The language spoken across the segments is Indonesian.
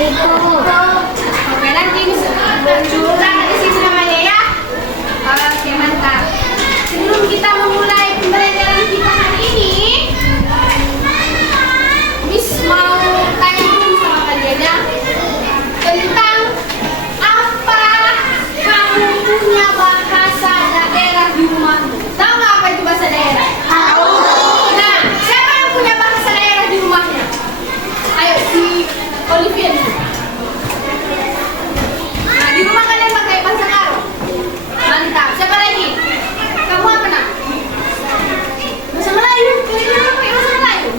Itu. Oke, nanti curang di sini namanya ya. Oke, mantap. Sebelum kita memulai pembelajaran kita hari ini, Miss mau tanya dulu sama kalian ya tentang apa kamu punya bahasa daerah di rumahmu. Tahu nggak apa itu bahasa daerah? Tahu. Nah, siapa yang punya bahasa daerah di rumahnya? Ayo si Olivia dulu. Nah, di rumah kalian pakai bahasa Karo. Mantap. Siapa lagi? Kamu apa nak? Bahasa Melayu. Kalian pakai bahasa Melayu.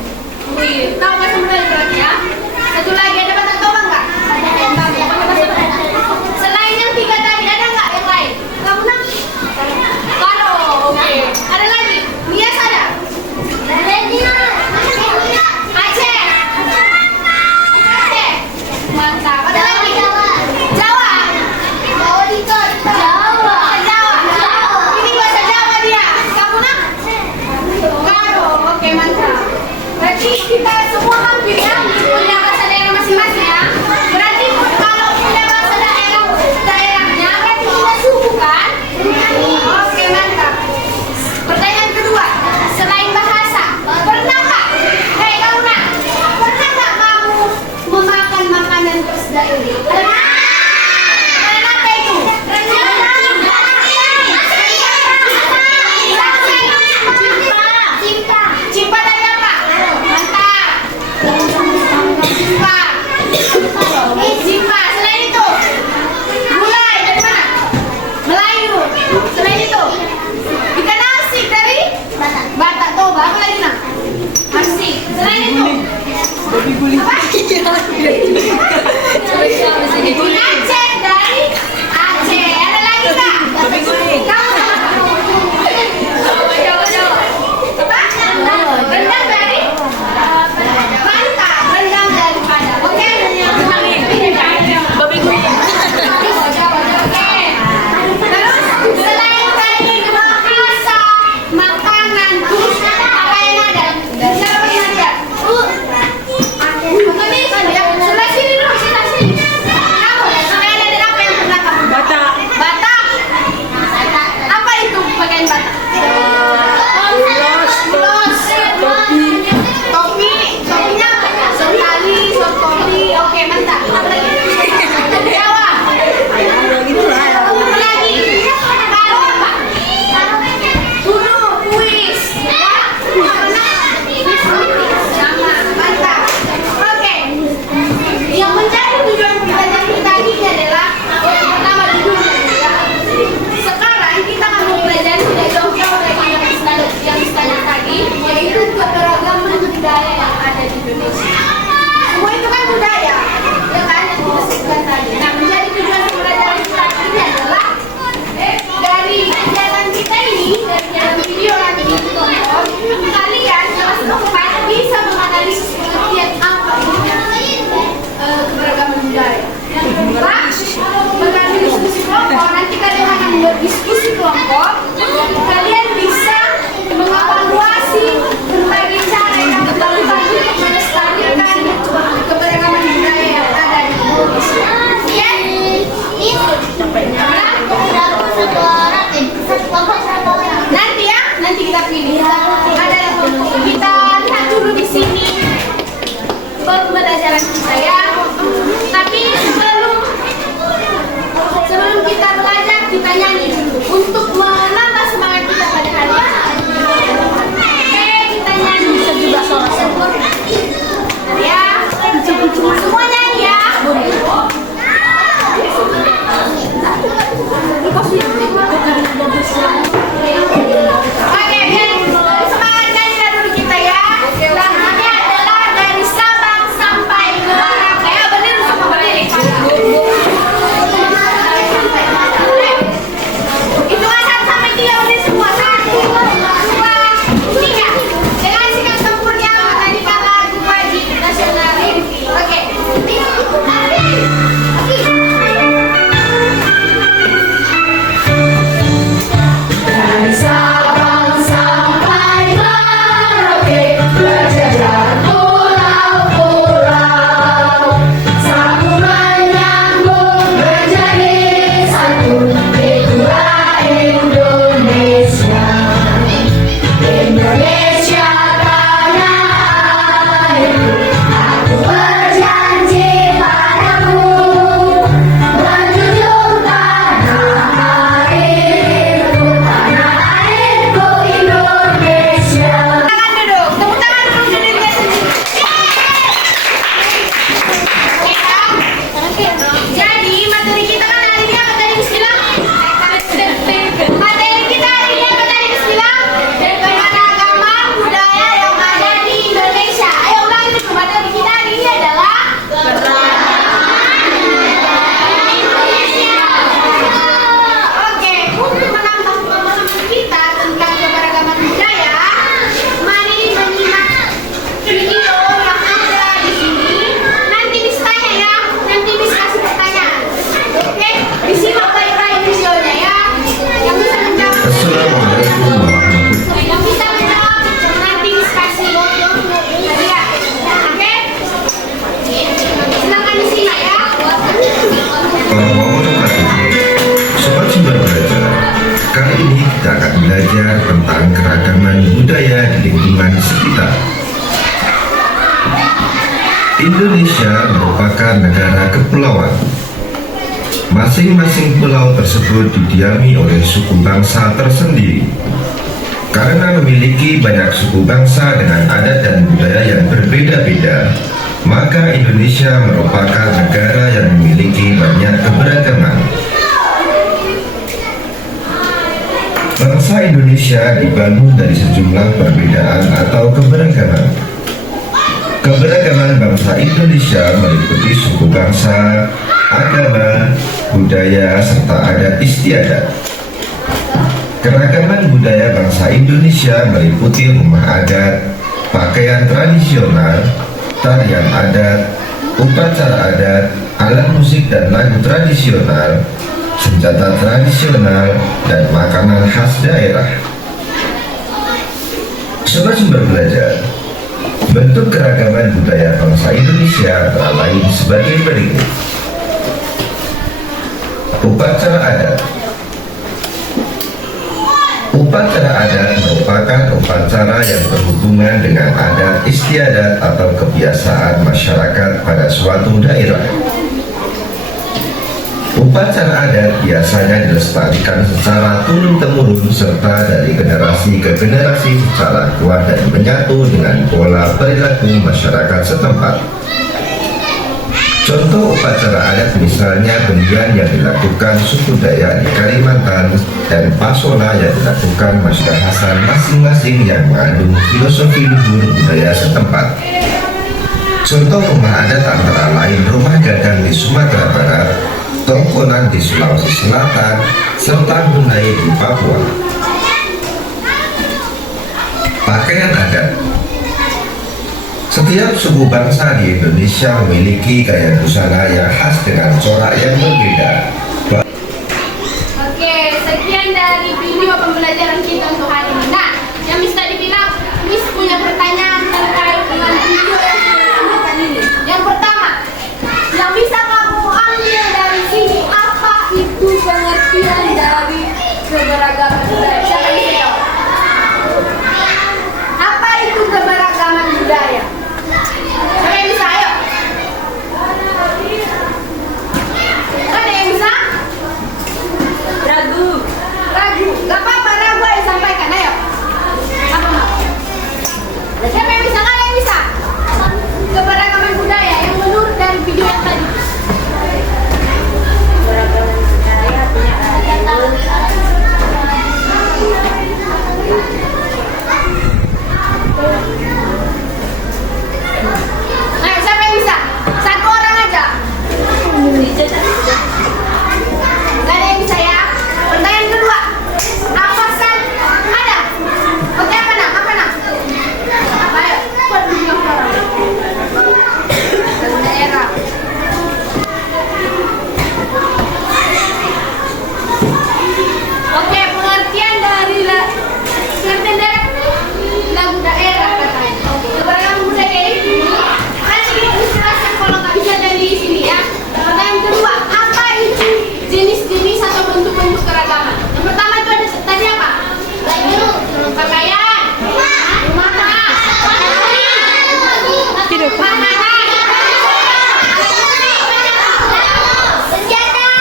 Wih, tahu bahasa Melayu berarti ya? Satu lagi ada bahasa Toba nggak? Selain yang tiga tadi ada nggak yang lain? Kamu nak? Karo. Oke. Ada lagi? Nias ada? Aceh. Aceh. Mantap. Ada lagi? Jawa. Jawa. Ini bahasa Jawa dia. Kamu nak? Karo. Oke, mantap. Berarti kita semua hampir ya punya bahasa daerah masing-masing ya. Berarti kalau punya bahasa daerahnya berarti kita suku kan? Oke, mantap. Pertanyaan kedua, selain bahasa, pernah nggak? Hei kamu nak, pernah nggak kamu memakan makanan khas daerah? Makanan apa itu? Cimpa dari apa? Mantap. Cimpa. Cimpa. Selain itu, gulai dari mana? Melayu. Selain itu, ikan asik dari Batak Toba. Apa lagi nak? Asik. Selain itu, apa? Aceh dari Aceh. Ada lagi tak? Rendang dari Mantap, rendang dari Padang. Oke? Oke. Terus selain tadi bahasa, makanan, terus apa yang ada? Siapa yang ada? Pengemis ya. Sebelah sini dulu, sebelah sini. Kamu, pakaian ada apa yang pernah kamu? Batak. Batak. Apa itu pakaian Batak? Ulos. Topi. Topinya apa? Sentali, topi. Oke, mantap. Apa lagi? Jawa. Apa lagi? Karo apa? Kudu, kuis. Sama, mantap. Oke. Yang menjadi tujuan pembelajaran kita ini adalah pertama dulu ya. Sekarang kita akan mempelajari tidak jauh-jauh dari yang istana tadi, yaitu keberagaman budaya yang ada di Indonesia. Semua itu kan budaya, ya kan yang disebutkan tadi. Nah, menjadi tujuan pembelajaran kita ini adalah dari kegiatan kita ini, dari dalam video nanti di tonton, kalian kelas 4 bisa menganalisis pengertian apa itu keberagaman budaya. Yang kedua, melalui diskusi kelompok, nanti kalian akan berdiskusi kelompok, kalian bisa mengevaluasi berbagai cara yang dilakukan untuk melestarikan keberagaman budaya yang ada di Indonesia. Ya? Nanti ya, nanti kita pilih. Ada kita lihat dulu di sini pembelajaran kita ya. Tapi sebelum kita belajar, kita nyanyi dulu untuk menambah semangat kita pada hari ini. Oke, kita nyanyi. Ya, semua nyanyi ya. Oke, biar semangat nyanyi dulu kita ya. Lagunya adalah dari Sabang sampai Merauke. Ayo bener semua berdiri. Itu asal sampai 3 berdiri semua. 1, 2, 3. Dengan sikap sempurna menyanyikan lagu wajib nasional. Oke. kita akan belajar tentang keragaman budaya di lingkungan sekitar. Indonesia merupakan negara kepulauan. Masing-masing pulau tersebut didiami oleh suku bangsa tersendiri. Karena memiliki banyak suku bangsa dengan adat dan budaya yang berbeda-beda, maka Indonesia merupakan negara yang memiliki banyak keberagaman. Bangsa Indonesia dibangun dari sejumlah perbedaan atau keberagaman. Keberagaman bangsa Indonesia meliputi suku bangsa, agama, budaya, serta adat istiadat. Keragaman budaya bangsa Indonesia meliputi rumah adat, pakaian tradisional, tarian adat, upacara adat, alat musik dan lagu tradisional, senjata tradisional, dan makanan khas daerah. Sobat Sumber Belajar, bentuk keragaman budaya bangsa Indonesia antara lain sebagai berikut. Upacara adat. Upacara adat merupakan upacara yang berhubungan dengan adat istiadat atau kebiasaan masyarakat pada suatu daerah. Upacara adat biasanya dilestarikan secara turun-temurun serta dari generasi ke generasi secara kuat dan menyatu dengan pola perilaku masyarakat setempat. Contoh upacara adat misalnya belian yang dilakukan suku Dayak di Kalimantan dan Pasola yang dilakukan masyarakat Hasan masing-masing yang mengandung filosofi luhur budaya setempat. Contoh rumah adat antara lain rumah gadang di Sumatera Barat, Tongkonan di Sulawesi Selatan, serta Bunai di Papua. Pakaian adat. Setiap suku bangsa di Indonesia memiliki gaya busana yang khas dengan corak yang berbeda. Oke, sekian dari video pembelajaran kita untuk hari ini. Nah, yang bisa dibilang, Miss punya pertanyaan terkait dengan video yang kita lakukan ini. Yang pertama, yang bisa kamu ambil dari sini, apa itu pengertian dari keberagaman budaya? Siapa yang bisa jawab? Apa itu keberagaman budaya? Siapa yang bisa? Ayo. Ada yang bisa? Ragu. Gak apa-apa, ragu ayo sampaikan, ayo. Apa mau? Siapa yang bisa? Ada yang bisa? Keberagaman budaya yang menurut dari video yang tadi. Keberagaman budaya punya ayo, siapa yang bisa? Satu orang aja. Gak ada yang bisa ya? Pertanyaan kedua, apa san? Ada? Oke, apa nak? Apa nak? Apa ayo? Buat video orang. Daerah. Oke, pengertian dari lagu daerah katanya. Keberagaman budaya ini kan ini dijelaskan kalau nggak bisa dari sini ya. Pertanyaan kedua, apa itu jenis-jenis atau bentuk-bentuk keragaman? Yang pertama itu ada tadi apa? Baju, pakaian, rumah, makanan, senjata,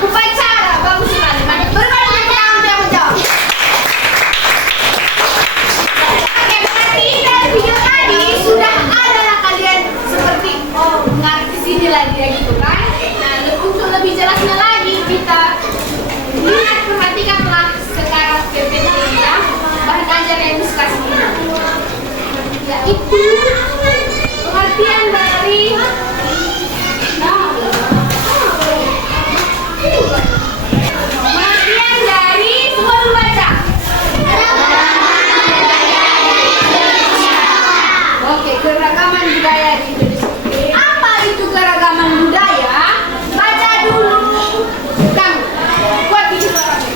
upacara. Bagus sekali. Berapa yang menjawab? Oke, berarti dari video tadi sudah adalah kalian seperti ngerti sini lagi ya gitu kan. Nah, untuk lebih jelasnya lagi kita lihat, perhatikanlah sekarang PPT-nya bahan ajar yang diskus ini, yaitu pengertian dari semua membaca. Oke, keragaman budaya di Indonesia. Apa itu keragaman budaya? Baca dulu. Kamu kuat ini suaranya.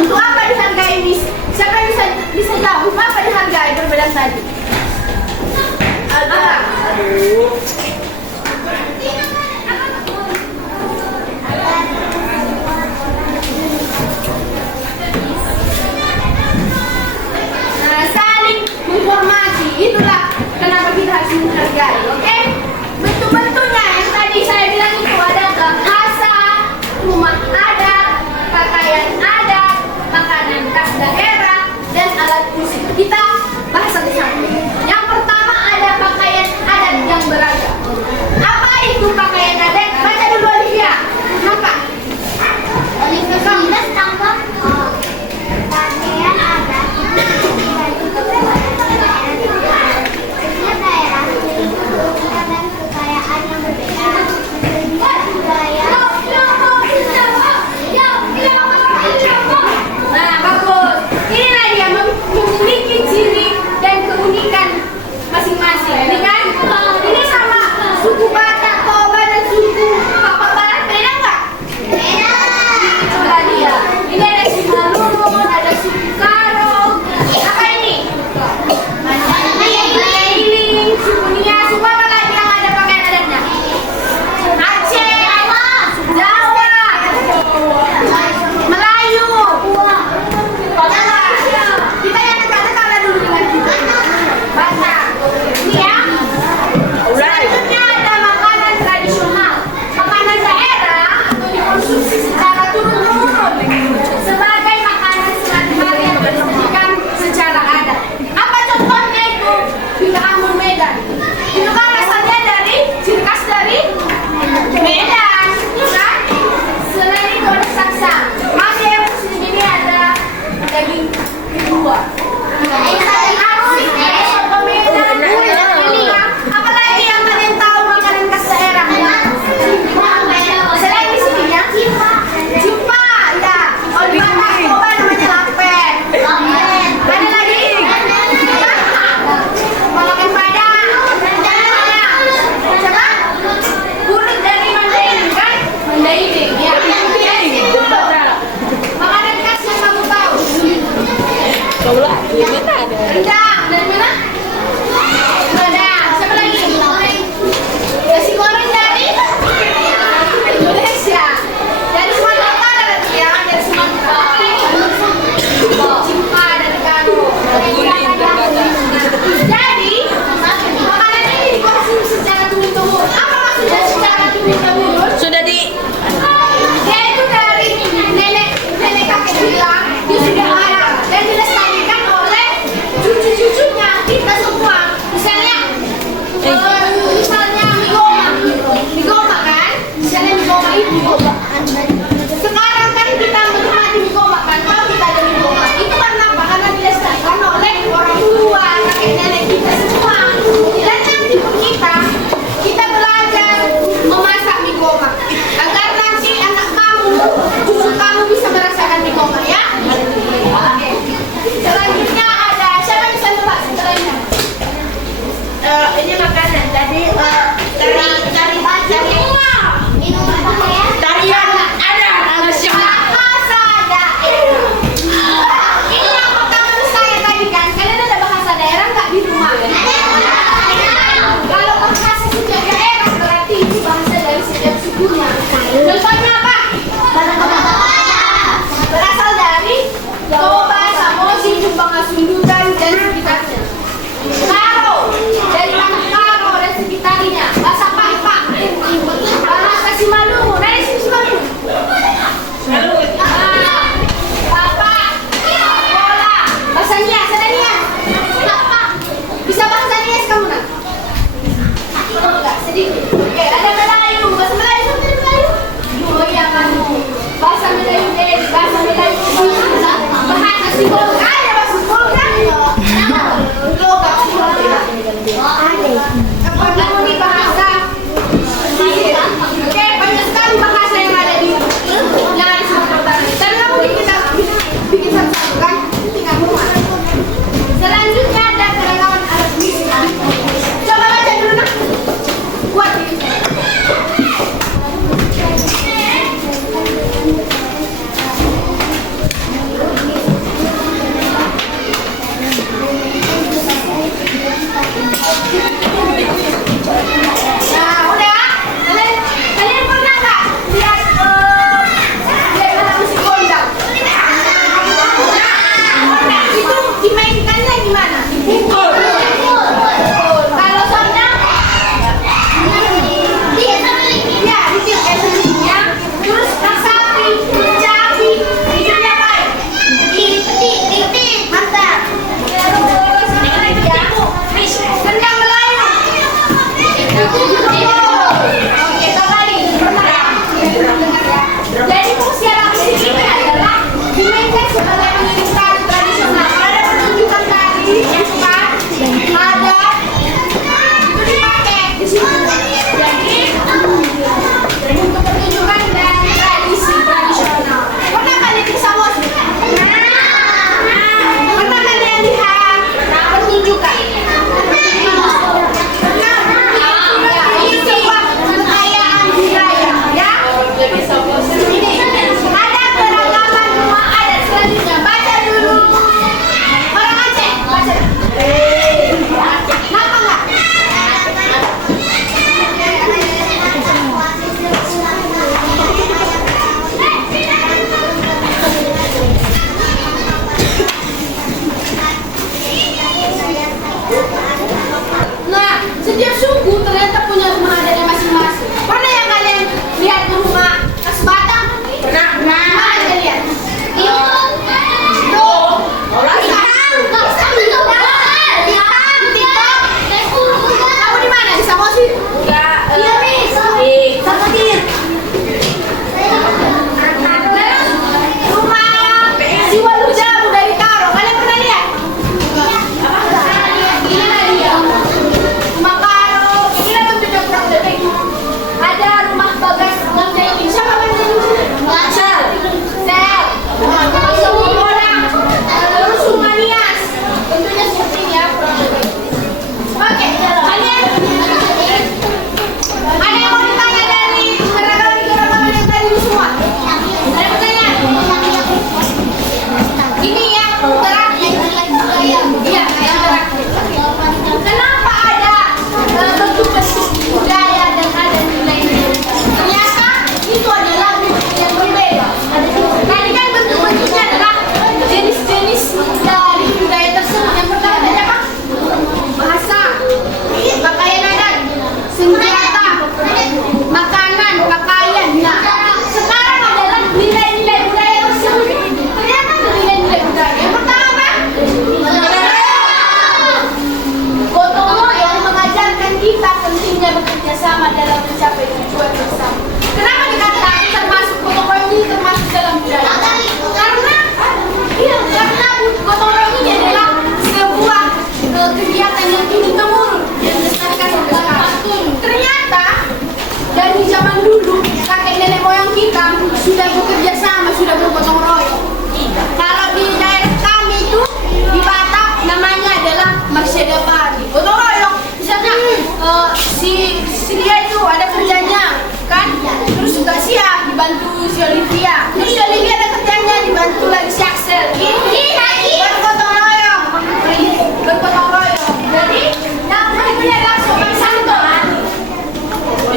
Untuk apa dihargai, Miss? Siapa yang bisa jawab? Untuk apa dihargai perbedaan tadi? Ada. Nah, saling menghormati, itulah kenapa kita harus menghargai, oke? Bentuk-bentuknya yang tadi saya bilang itu ada bahasa, rumah adat, pakaian adat, makanan khas daerah, dan alat musik. Kita bahas satu-satu. Yang pertama ada pakaian adat yang beragam. Apa itu pakaian adat? Baca dulu Olivia. Kenapa? Olivia tambah pakaian adat. Setiap daerah memiliki keunikan dan kekayaan yang berbeda. Nah, bagus. Inilah dia memiliki ciri dan keunikan masing-masing. Ini kan? Ini sama suku Batak, Toba, dan suku Papua Barat beda nggak? Beda. Itulah dia. Ini ada suku Lulun, ada suku Karo. Apa ini? Mandailing, suku Nia, suku apa lagi yang ada pakaian adatnya? Aceh, Jawa, Melayu, kita yang dekat-dekat ada dulu dengan kita. Batak. Ini ya. Selanjutnya ada makanan tradisional. Makanan daerah atau dikonsumsi secara turun-temurun sebagai makanan sehari-hari yang disajikan secara adat. Apa contohnya itu? Bika Ambon Medan. Itu kan asalnya dari ciri khas dari Medan, kan? Selain itu ada saksa. Masih yang di sini ada daging kedua. Apalagi yang kalian tahu makanan khas daerah? Selain di sini ya? Jumpa, ya. Oh, di Batak Toba namanya lapet. Ada lagi? Makan Padang. Siapa? Kulit dari Mandailing, kan? Mandailing, ya. Makanan khas yang kamu tahu? Rendang, dari mana? Rendang. Siapa lagi? Nasi goreng dari Indonesia. Dari Sumatera Utara berarti ya, dari Sumatera. Cimpa dari Karo. Jadi, makanan ini dikonsumsi secara turun-temurun. Apa maksudnya secara turun-temurun? Sudah di Dia itu dari nenek kakek bilang, dia sudah ada dan dilestarikan oleh cucu-cucunya kita semua. Misalnya migoma kan? Misalnya migoma itu. Sekarang kan kita menikmati migoma kan? Kalau kita ada migoma, itu karena apa? Karena dilestarikan oleh orang tua, kakek nenek kita semua. Dan nanti pun kita belajar memasak migoma agar nanti anak kamu, cucu kamu bisa merasakan migoma ya. Oke. Selanjutnya ada siapa bisa nebak setelahnya? Ini makanan. Jadi minuman pakaian. tarian ada nasional. Bahasa daerah. Ini yang pertama saya tadi kan. Kalian ada bahasa daerah nggak di rumah? Kalau bahasa setiap daerah berarti itu bahasa dari setiap sukunya. Contohnya apa? Berasal dari Toba, Samosir, Jumbang, Asundutan, dan sekitarnya. Karo, dari tanah Karo dan sekitarnya. Bahasa Paipak, bahasa Simalungu. Dari sini Simalungu. Bapak, bola, bahasa Nias, ada Nias. Bisa bahasa Nias kamu nak? Enggak, sedikit. Oke, ada Melayu, bahasa Melayu, sampai Melayu. Oh iya kan. Bahasa Melayu deh, bahasa Melayu. Bahasa Sibolga, ada bahasa Sibolga. Logat Sibolga. Apa ini bahasa? Oke, banyak sekali bahasa yang ada di Sumatera Utara. Tapi kamu bikin satu-satu kan? Tinggal rumah. Selanjutnya ada keragaman alat musik. Coba baca dulu nak. Kuat ini. si Olivia. Ini si Olivia ada kerjanya dibantu lagi si Axel. Ini lagi bergotong royong. Bergotong royong. Jadi yang berikutnya adalah sopan santun.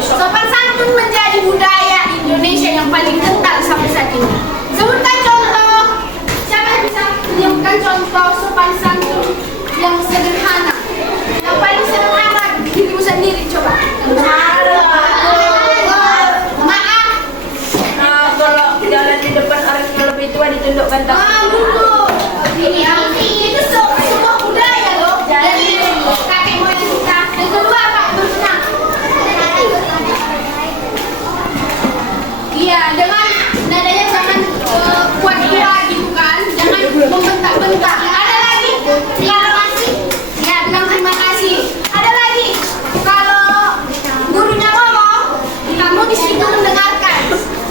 Sopan santun menjadi budaya Indonesia yang paling kental sampai saat ini. Sebutkan contoh. Siapa yang bisa menyebutkan contoh sopan santun yang sederhana? Yang paling sederhana dirimu sendiri coba. Maaf. Kalau jalan di depan orang yang lebih tua ditundukkan tangan. Dulu. Ini itu sebuah budaya loh. Dari kakek moyang kita. Yang kedua apa? Berenang. Iya, dengan nadanya jangan kuat-kuat gitu kan. Jangan membentak-bentak. Ada lagi. Terima kasih. Ya, bilang terima kasih. Ada lagi. Kalau gurunya ngomong, kamu di situ mendengarkan.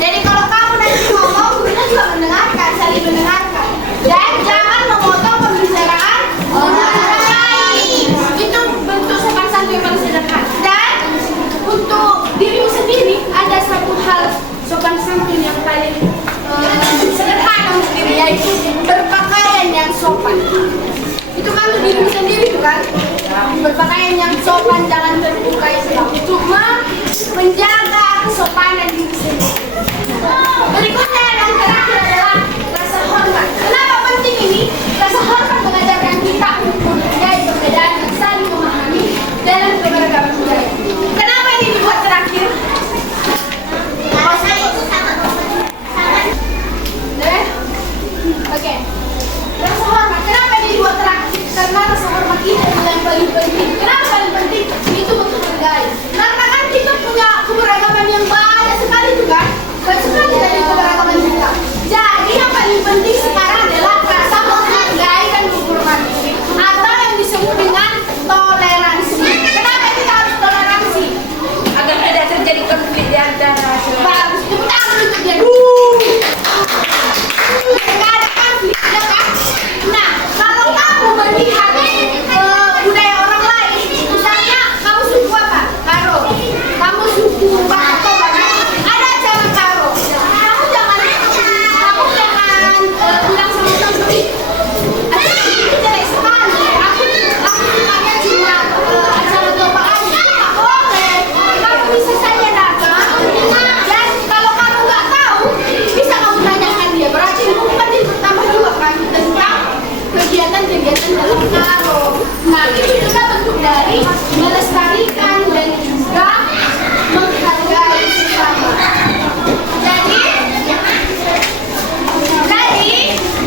Jadi kalau kamu nanti ngomong, gurunya juga mendengarkan, saling mendengarkan. Dan jangan memotong pembicaraan orang lain. Itu bentuk sopan santun yang paling sederhana. Dan untuk dirimu sendiri ada satu hal sopan santun yang paling sederhana untuk diri, yaitu berpakaian yang sopan. Itu kan untuk dirimu sendiri kan? Berpakaian yang sopan, jangan terbuka untuk menjaga kesopanan diri sendiri. Berikutnya yang terakhir adalah rasa hormat. Kenapa penting ini? Rasa hormat mengajarkan kita untuk menghargai perbedaan dan saling memahami dalam keberagaman budaya. Kenapa ini dibuat terakhir? Oke. Rasa hormat. Kenapa ini dibuat terakhir? Karena rasa hormat ini adalah yang paling penting. Kenapa paling penting? Itu untuk menghargai. Karena kan kita punya keberagaman yang banyak sekali juga. Banyak sekali dari keberagaman kita. Jadi yang paling penting sekarang adalah rasa menghargai dan menghormati. Atau yang disebut dengan toleransi. Kenapa kita harus toleransi? Agar tidak terjadi konflik di antara Bagus. Tepuk tangan untuk dia. Nggak ada konflik, ya kan? Nah, kalau kamu melihat budaya orang lain, misalnya kamu suku apa? Karo. Kamu suku Bako, kan? Ada acara Karo. Kamu jangan bilang sama teman, itu jelek sekali. Aku sukanya cuma acara Toba aja. Nggak boleh. Kamu bisa saja datang. Dan kalau kamu nggak tahu, bisa kamu tanyakan dia. Berarti ilmu kan bertambah juga kan tentang kegiatan-kegiatan dalam Karo. Nah, itu juga bentuk dari melestarikan dan juga menghargai sesama. Jadi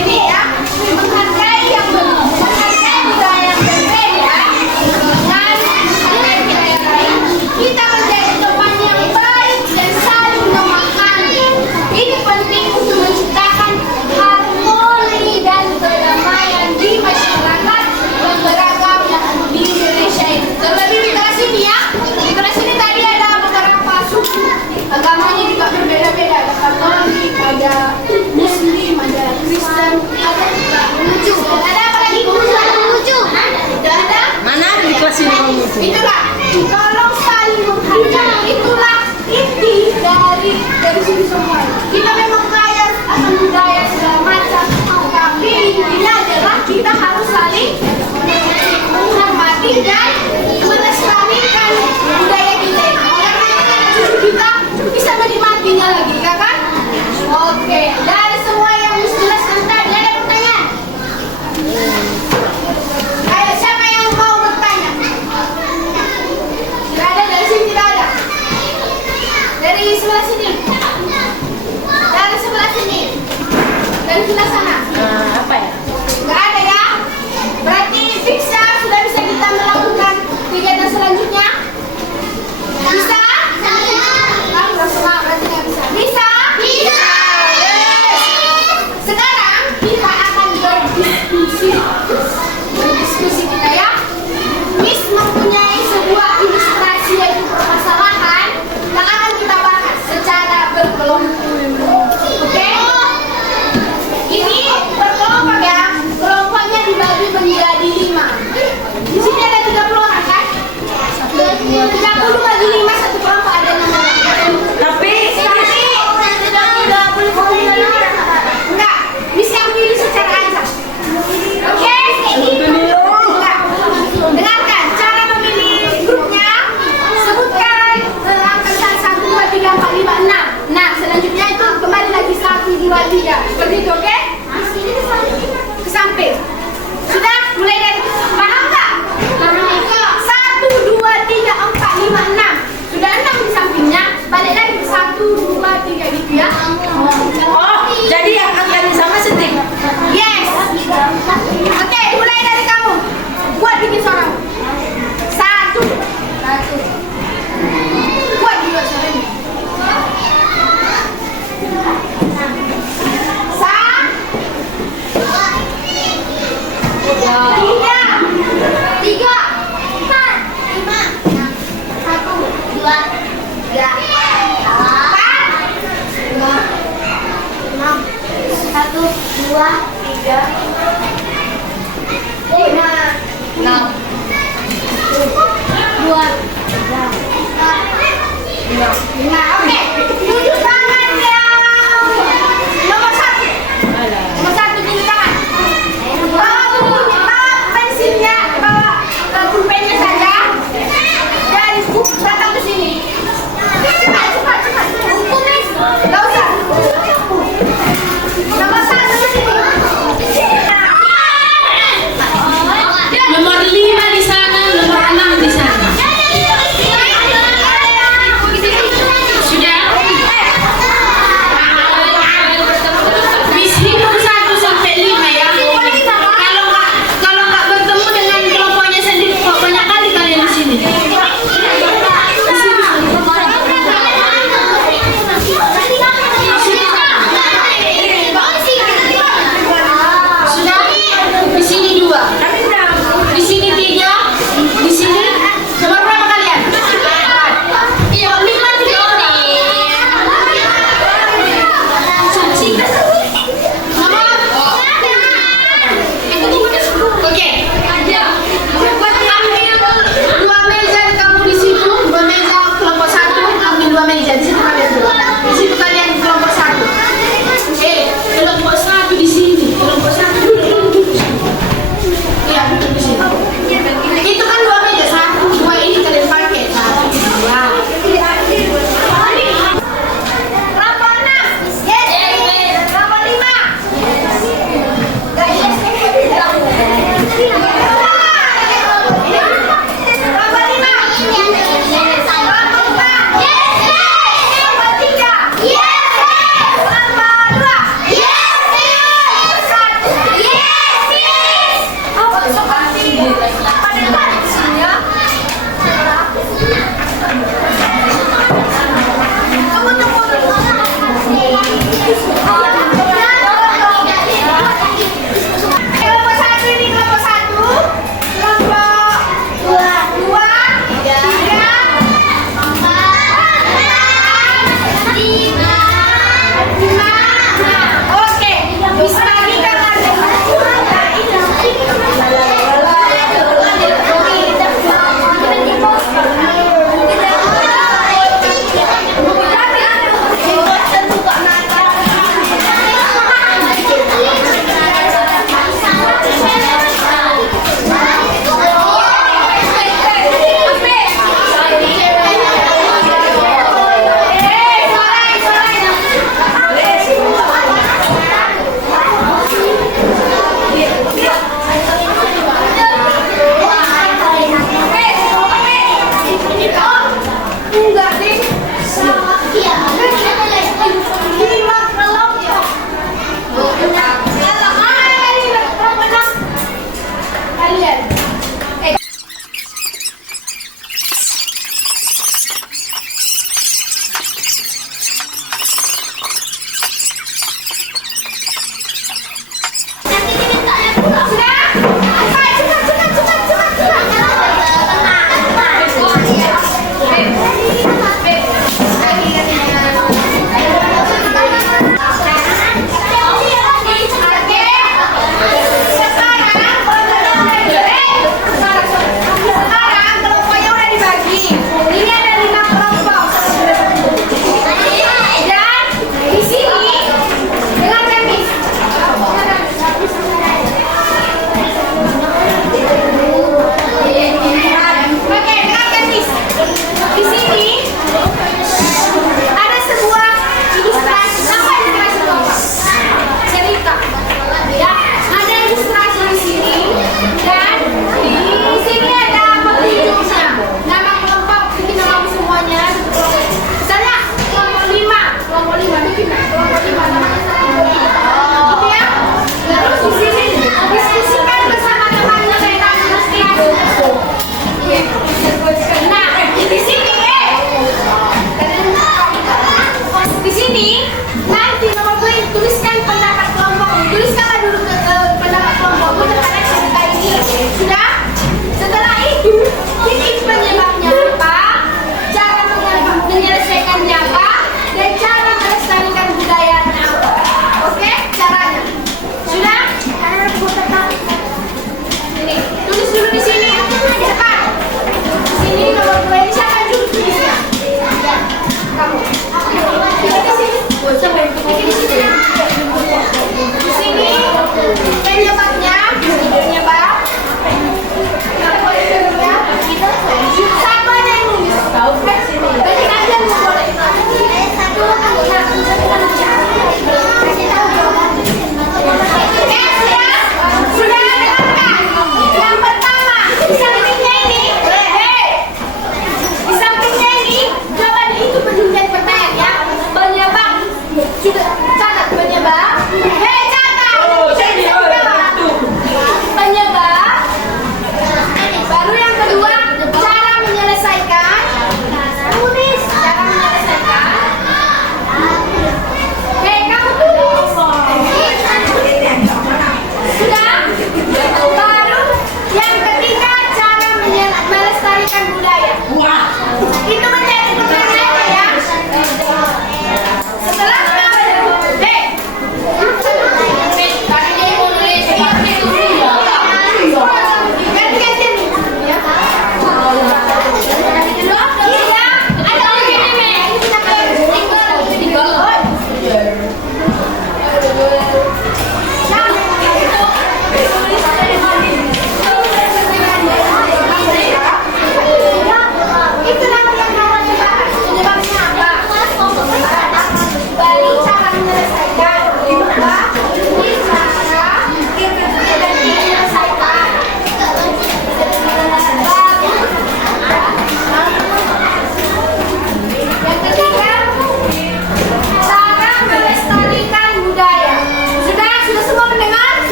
ini ya, menghargai budaya yang berbeda dan menghargai budaya lain. Kita menjadi teman yang baik dan saling memahami. Ini penting untuk menciptakan harmoni dan kedamaian di masyarakat yang beragam yang di Indonesia ini. Terlebih di kelas ini ya, di kelas ini tadi ada beberapa suku, agamanya juga berbeda-beda. Ada Katolik, ada Muslim, ada Kristen, ada juga lucu. Dan ada apa lagi? Lucu. Dan ada mana di kelas ini kamu itu? itulah, tolong saling menghargai. Itulah inti dari sini semua. Kita memang kaya akan budaya segala macam, tapi intinya adalah kita harus saling menghormati dan melestarikan budaya kita ini. Karena cucu kita bisa menikmatinya lagi, ya kan? Oke, dari semua yang dijelaskan tadi ada pertanyaan? Ayo, siapa yang mau bertanya? Tidak ada, dari sini tidak ada. Dari sebelah sini. Tiga. Tiga. Empat. Lima. Enam. Satu. Dua. Tiga. Empat. Lima. Enam. Satu. Dua. Tiga. Lima. Enam. Dua. Tiga. Empat. Lima. Oke. Tunjuk tangan yang nomor satu. Nomor satu tunjuk tangan. Bawa pensilnya, bawa pulpennya saja. Dan datang ke sini. Cepat. Tulis. Gak usah. Nomor satu di sini. Nomor 5 di sana, nomor 6 di sana.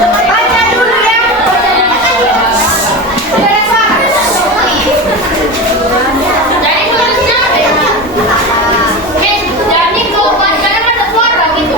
Baca dulu ya. Jadi tulisnya, jadi kalau bacanya ada suara gitu.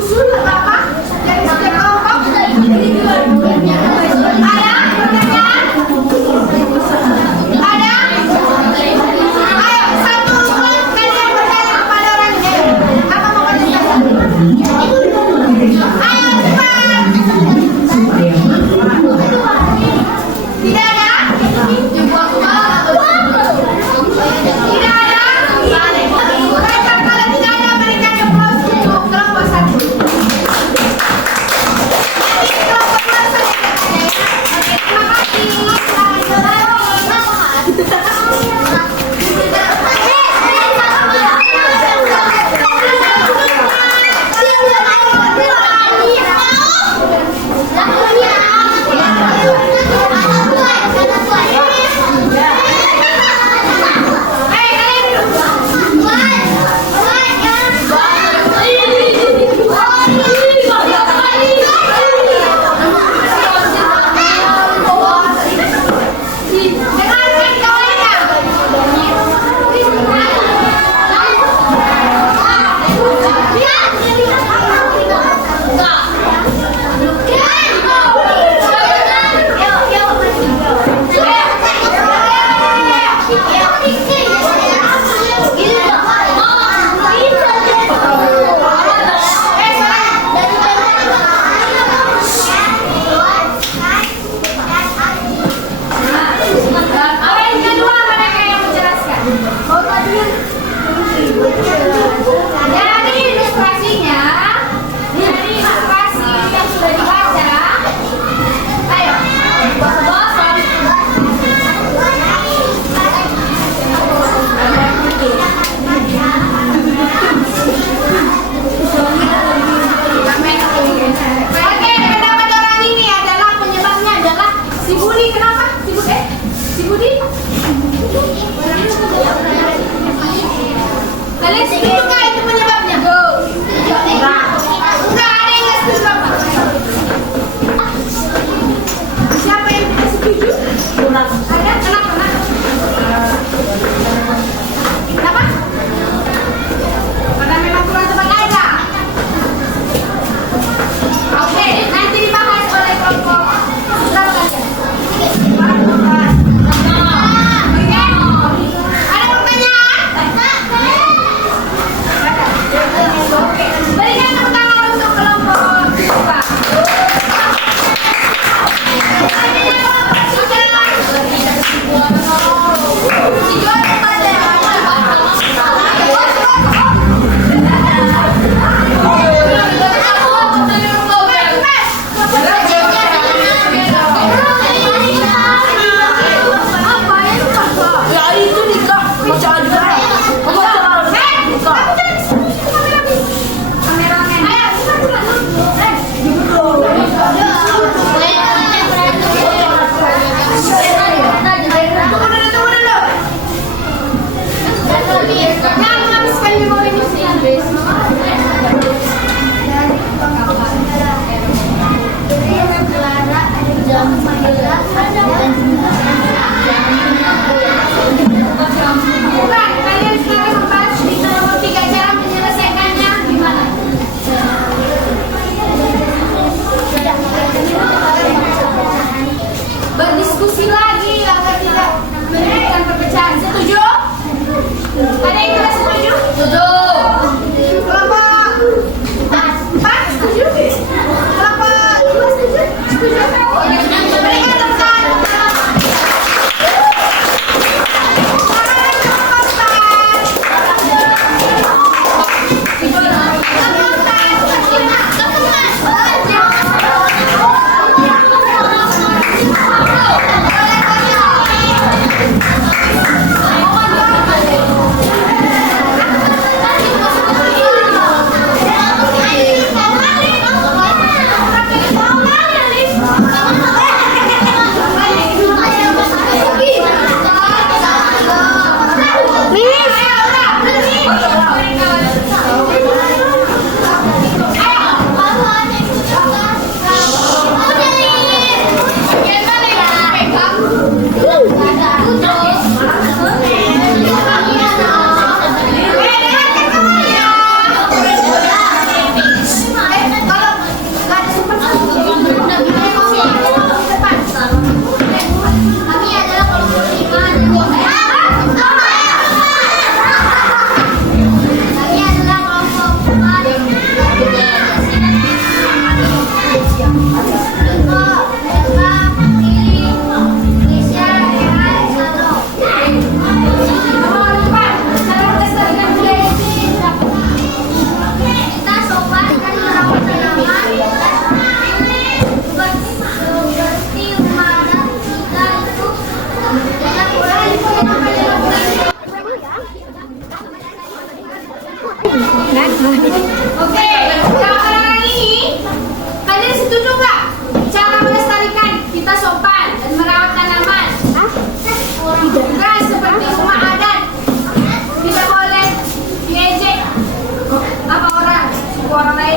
susun atau apa? Dari setiap kelompok? Ada pertanyaan? Ada? Ayo, satu kelompok kalian bertanya kepada orang lain. Apa mau kalian tanya? Ayo, cepat. Tidak ada? Tidak ada? Baiklah, kalau tidak ada berikan aplaus untuk kelompok satu.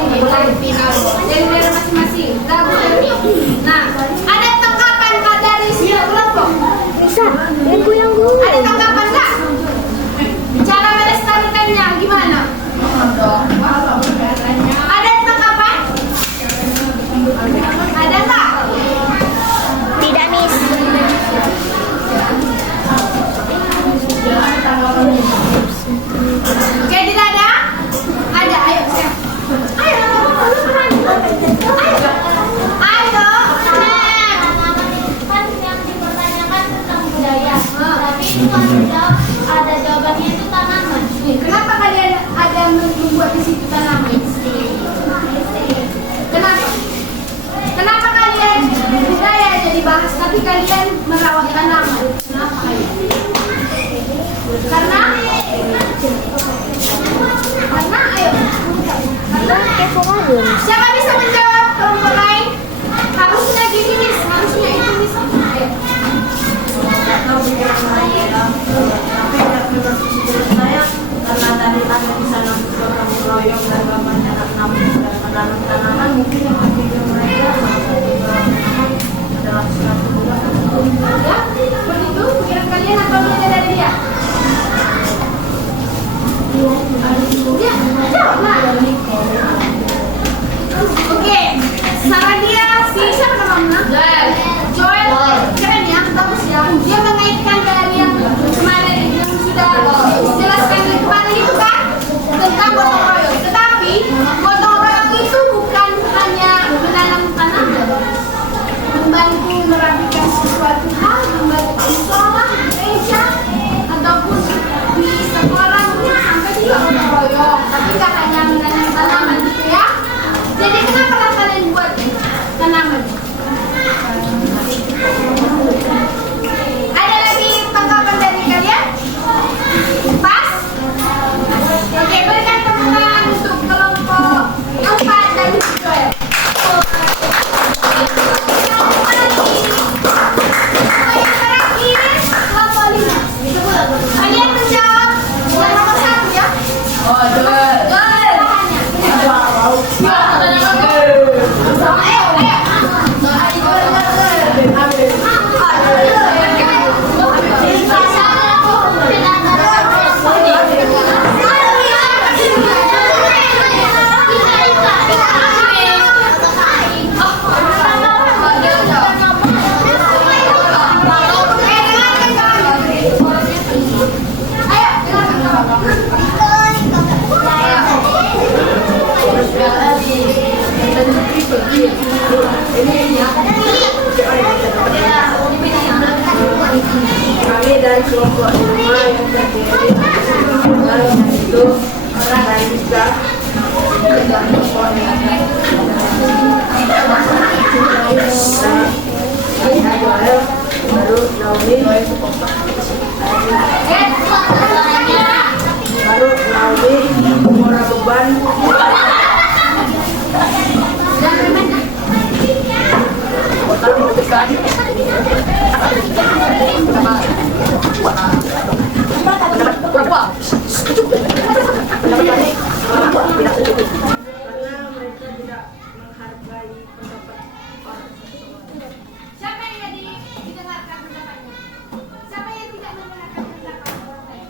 ini dari daerah masing-masing. Nah, ada tanggapan Kak dari setiap kelompok? Ada tanggapan nggak? Cara melestarikannya gimana? Ada tanggapan? Ada nggak? Tidak, Miss. Oke, tidak ada? Ada, ayo. Ayo. Ayo. Kan yang dipertanyakan tentang budaya, tapi itu ada jawabannya itu tanaman. Kenapa kalian ada membuat di situ tanaman? Kenapa? Kenapa kalian budaya jadi bahas tapi kalian merawat tanaman? Kenapa kalian? Karena ayo. Siapa bisa menjawab kelompok lain? Harusnya gini nih, harusnya itu bisa. Ayo. Karena tadi ada di sana program royong dan banyak menanam tanaman, mungkin yang berbeda mereka adalah suatu Ya, seperti itu pikiran kalian atau beda dari dia? Ya, jawablah. Oke, saran dia siapa namanya? Joel. Keren ya, bagus ya. Dia mengaitkan dari yang kemarin yang sudah dijelaskan di kemarin itu kan tentang gotong royong. Tetapi gotong royong itu bukan hanya menanam tanaman, membantu merapikan sesuatu hal, membantu di sekolah, gereja, ataupun di sekolah mungkin sampai juga gotong royong. Tapi nggak hanya menanam tanaman gitu ya. Jadi kenapa lah kalian buat tanaman? Ada lagi tanggapan dari kalian? Pas? Oke, berikan tepuk tangan untuk kelompok 4 dan Joel. Yang terakhir, kelompok 5. Kalian menjawab yang nomor 1 ya? Joel. kami dari kelompok 5 yang terdiri itu Raisa dan Joel, baru Naomi, baru Naomi, Mora Beban, Otak Tekan, karena mereka tidak menghargai pendapat orang. Siapa yang jadi didengarkan pendapatnya? Siapa yang tidak mendengarkan pendapat orang lain?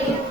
Oke.